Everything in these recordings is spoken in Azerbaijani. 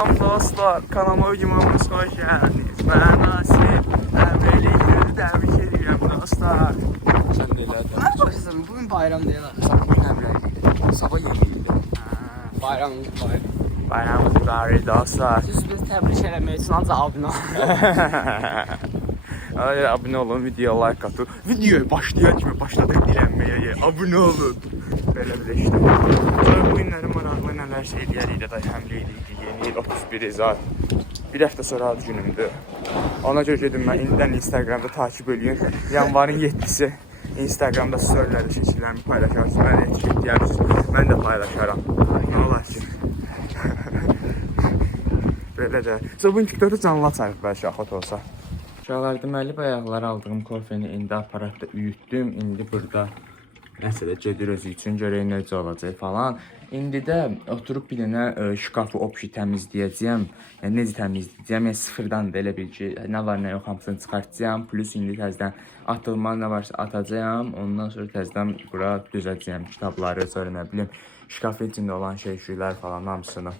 Selam dostlar, kanalıma videomuz hoş geldiniz. Ben Nasip, Emre'li tebrik ediyorum dostlar. Sen neler Ne yapıyorsun? Bugün bayram değil ha. Bugün Emre'liydi. Sabah yeniydi. Bayram. Bayramımız mübarek dostlar. Siz bizi tebrik eləmək üçün ancaq abunə Hadi abone olun, videoya like atın. Videoya başlayan kimi başladık dilənməyə, abone olun. Belə bir işte. Sonra bu günlərin maraqlı nələr şey deyərik də həmlə edik. Yeni il 31 zat. Bir həftə sonra ad günümdür. Ona görə dedim mən indidən Instagramda takip edin. Yanvarın 7-si Instagramda storylərdə şəkillərimi paylaşarsınız. Mənə etiket deyərsiniz. Mən də paylaşaram. Nə olar ki? Belə də. Sonra bugün TikTokda canlı açarıq bəlkə axot olsa. Uşaqlar, deməli bayaqlar aldığım kofeni indi aparatda üyütdüm. İndi burada nəsə də gedir özü üçün, görək necə olacaq falan. İndi də oturub bir dənə şkafı opşi təmizləyəcəyəm. Yəni necə təmizləyəcəm? Yəni sıfırdan da elə bil ki, nə var nə yox hamısını çıxartacağam. Plus indi təzədən atılma nə varsa atacağam. Ondan sonra təzədən bura düzəcəyəm kitabları, sonra nə bilim şkafın içində olan şeylər falan hamısını.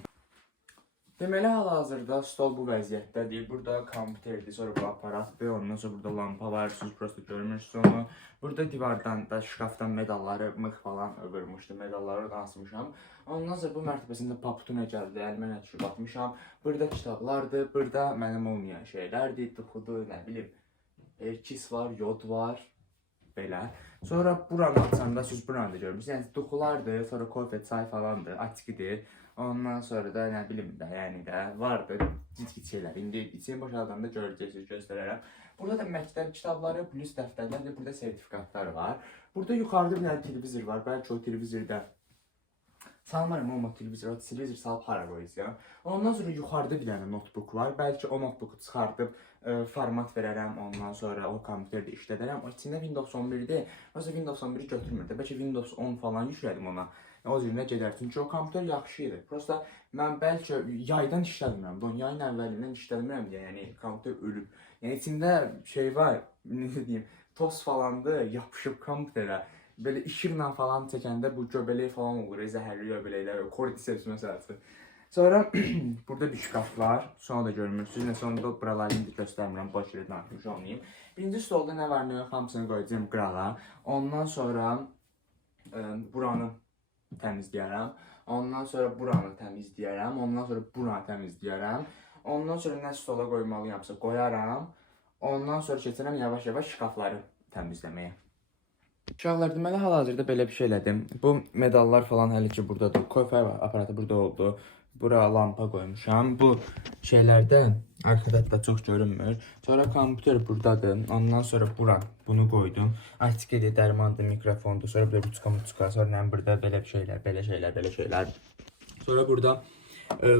Deməli hal-hazırda stol bu vəziyyətdədir. Burada kompüterdir, sonra bu aparatdır. Ondan sonra burada lampa var, siz prosta görmürsünüz onu. Burada divardan da şkafdan medalları, mıx falan vurmuşdum, medalları asmışam. Ondan sonra bu mərtəbəsində paputuna gəldi, əlimə nə düşüb atmışam. Burada kitablardır, burada mənim olmayan şeylərdir, duxudur, nə bilim, kis var, yod var, belə. Sonra buranı açanda siz buranı da görmürsünüz. Yəni duxulardır, sonra kofe, çay falandır, açqidir. Ondan sonra da nə bilim də, yəni də vardı ciddi şeylər. İndi içini boşaldanda görəcəksiniz, göstərərəm. Burada da məktəb kitabları, plus dəftərlər və burada sertifikatlar var. Burada yuxarıda bir dənə televizor var. Bəlkə o televizorda sanmıram amma televizor salıb hara qoyacağam. Ondan sonra yuxarıda bir dənə notebook var. Bəlkə o notebooku çıxardıb format verərəm, ondan sonra o kompüterdə işlədərəm. O içində Windows 11-dir. Oysa Windows 11-i götürmürdü. Bəlkə Windows 10 falan yüklədim ona. O cürünə gedər. Çünki o kompüter yaxşı idi. Prosta mən bəlkə yaydan işlədirəm. Yayın əvvəlindən işlədirəm deyə, yəni kompüter ölüb. Yəni içində şey var, necə deyim, toz falandır, yapışıb kompüterə. Belə işıqla falan çəkəndə bu göbələk falan olur, zəhərli göbələklər, kortiseps məsələsi. Sonra burada bir şkaf var. Sonra da görmürsünüz. Nəsə onda buralarını da göstərmirəm, boş yerə danışmış olmayayım. Birinci stolda nə var, nə yox, hamısını qoyacağım qırağa. Ondan sonra buranı təmizləyərəm. Ondan sonra buranı təmizləyərəm. Ondan sonra buranı təmizləyərəm. Ondan sonra nə stola qoymalıyamsa qoyaram. Ondan sonra keçirəm yavaş-yavaş şkafları təmizləməyə. Uşaqlar, deməli hal-hazırda belə bir şey elədim. Bu medallar falan hələ ki buradadır. Kofe aparatı burada oldu. Bura lampa qoymuşam. Bu şeylərdə arkada da çox görünmür. Sonra kompüter buradadır. Ondan sonra bura bunu qoydum. Artıq edir, dərmandır, mikrofondur. Sonra burada ruçka, sonra burada belə şeylər. Sonra burada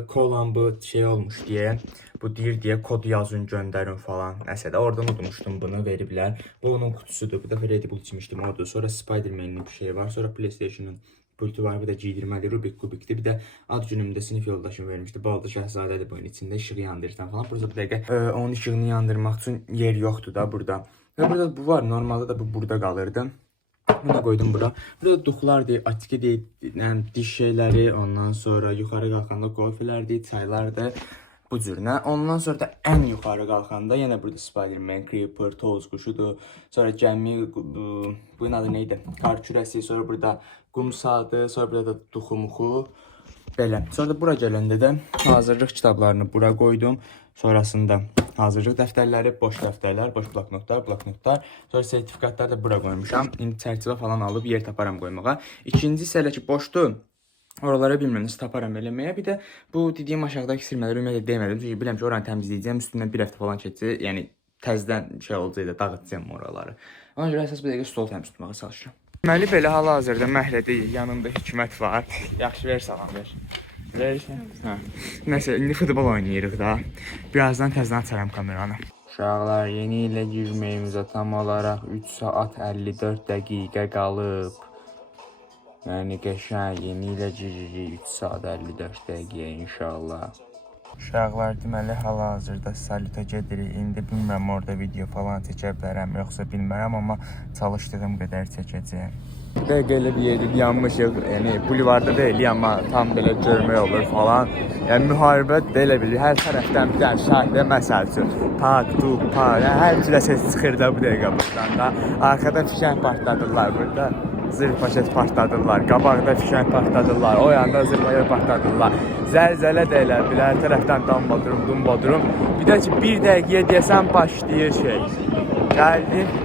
kolan bu şey olmuş deyə, bu deyir deyə kod yazın, göndərin falan. Nəsə də oradan unutmuşdum, bunu veriblər. Bu onun kutusudur. Bu da Red Bull içmişdim odur. Sonra Spider-Man'in bir şey var. Sonra PlayStation'ın pultu var, bir də giydirməli Rubik kubikdir. Bir də ad günümdə sinif yoldaşım vermişdi. Balda Şəhzadədir bunun içində, işığı yandırırsan falan. Burada bir dəqiqə onun işığını yandırmaq üçün yer yoxdur da burada. Və burada bu var, normalda da bu burada qalırdı. Bunu da qoydum bura. Burada duxlardır, atikidir, diş şeyləri, ondan sonra yuxarı qalxanda qofelərdir, çaylardır. Bu cürünə. Ondan sonra da ən yuxarı qalxanda yenə burada Spider-Man, Creeper, toz quşudur. Sonra gəmi, bunun adı neydi? Kar kürəsi, sonra burada qum saatı, sonra burada da duxumuxu. Belə. Sonra da bura gələndə də hazırlıq kitablarını bura qoydum. Sonrasında hazırlıq dəftərləri, boş dəftərlər, boş bloknotlar. Sonra sertifikatları da bura qoymuşam. İndi çərçivə falan alıb yer taparam qoymağa. İkincisi hələ ki boşdur. Oralara bilmirəm, nasıl taparam eləməyə. Bir də bu dediyim aşağıdakı silmələri ümumiyyətlə demədim. Çünki biləm ki, oranı təmizləyəcəm. Üstündən bir həftə falan keçəcək. Yəni təzədən şey olacaq da dağıtacağım oraları. Ona görə əsas bir dəqiqə stol təmiz tutmağa çalışıram. Deməli belə hal-hazırda məhəllədə yanımda Hikmət var. Yaxşı ver, salam ver. Verirsən? Hə. Nəsə, indi futbol oynayırıq da. Birazdan təzədən açaram kameranı. Uşaqlar, yeni ilə girməyimizə tam olaraq 3 saat 54 dəqiqə qalıb. Yəni qəşəng yeni ilə giririk 3 saat 54 dəqiqə inşallah. Uşaqlar, deməli hal-hazırda saluta gedirik. İndi bilmirəm orada video falan çəkə bilərəm, yoxsa bilmərəm, amma çalışdığım qədər çəkəcəyəm. Dəqiqə elə bir yerdə yanmışıq. Yəni bulvarda deyil, amma tam belə görmək olur falan. Yəni müharibə də elə bilir. Hər tərəfdən bir dənə şahidlə məsəl üçün. Tak, tuk, pa, yəni hər cürə ses çıxır da bu dəqiqə buradan da. Arxada fişəng partladırlar burada. Zırh paşet partladırlar. Qabaqda fişəng partladırlar. O yanda zırh paşet partladırlar. Zəlzələ də elə bilər. Hər tərəfdən dumbodrum. Bir də ki, bir dəqiqəyə desəm başlayır şey. Gəldim.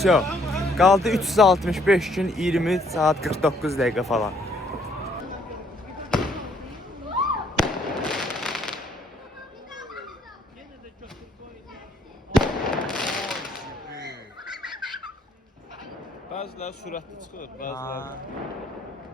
Vəsyo. Qaldı 365 gün 20 saat 49 dəqiqə falan. Bəziləri sürətli çıxır, bəziləri